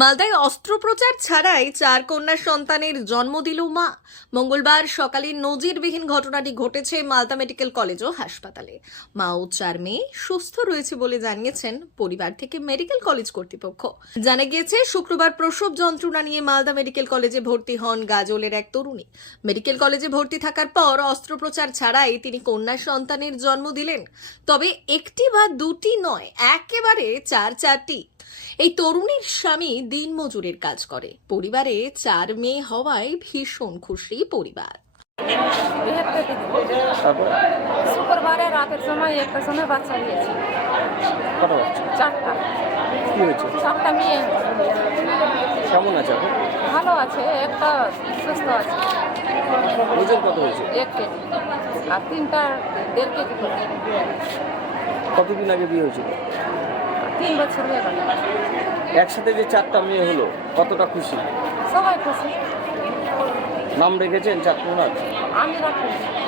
মালদায় অস্ত্রোপচার ছাড়াই চার কন্যা সন্তানের জন্ম দিল মা। মঙ্গলবার সকালে নজিরবিহীন ঘটনাটি ঘটেছে মালদা মেডিকেল কলেজ ও হাসপাতালে। মা ও চার মেয়ে সুস্থ রয়েছে বলে জানিয়েছেন পরিবার থেকে মেডিকেল কলেজ কর্তৃপক্ষ। জানা গিয়েছে, শুক্রবার প্রসব যন্ত্রণা নিয়ে মালদা মেডিকেল কলেজে ভর্তি হন গাজলের এক তরুণী। মেডিকেল কলেজে ভর্তি থাকার পর অস্ত্রোপচার ছাড়াই তিনি কন্যা সন্তানের জন্ম দিলেন। তবে একটি বা দুটি নয়, একেবারে চার চারটি এই তরুণীর স্বামী দিনমজুরের কাজ করে। পরিবারে চার মেয়ে হওয়ায় ভীষণ খুশি পরিবার। শুক্রবারে রাতের সময় একটা সময় বাচ্চা নিয়েছি। চারটা। চারটা মেয়ে। কেমন আছে ভালো আছে একটা সুস্থ আছে। ওজন কত হয়েছে? এক কেজি। আর তিনটা দেড় কেজি কতদিন আগে বিয়ে হয়েছিল? তিন বছর হয়ে গেল। একসাথে যে চারটা মেয়ে হলো কতটা খুশি? সবাই খুশি। নাম রেখেছেন ওনার? আমি রাখি।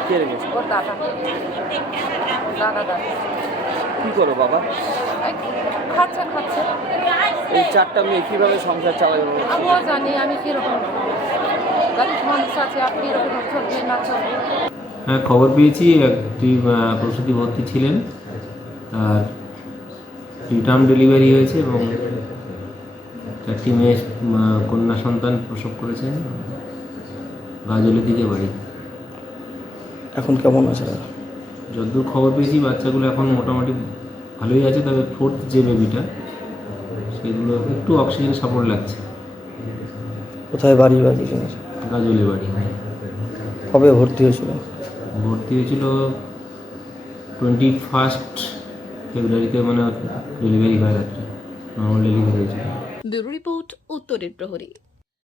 কে রেখেছে? ওর দাদা। দাদা দাদা। কী করো বাবা? খাচ্ছে খাচ্ছে। এই চারটা মেয়ে কীভাবে সংসার চালাবে আমিও জানি আমি কীরকম। গরিব মানুষ আছে আর কীরকম চলবে না চলবে হ্যাঁ খবর পেয়েছি একটি প্রসূতি ভর্তি ছিলেন। তার রিটার্ন ডেলিভারি হয়েছে এবং চারটি মেয়ে কন্যা সন্তান প্রসব করেছেন গাজলের দিকে বাড়ি। এখন কেমন আছে? যতদূর খবর পেয়েছি বাচ্চাগুলো এখন মোটামুটি ভালোই আছে তবে ফোর্থ যে বেবিটা সেগুলো একটু অক্সিজেন সাপোর্ট লাগছে। কোথায় বাড়ি বাড়ি? গাজলে বাড়ি। কবে ভর্তি হয়েছিল? ভর্তি হয়েছিল টোয়েন্টি ফার্স্ট ফেব্রুয়ারিতে মানে ডেলিভারি হয় রাত্রে নর্মাল ডেলিভারি হয়েছে ব্যুরো রিপোর্ট উত্তরের প্রহরী।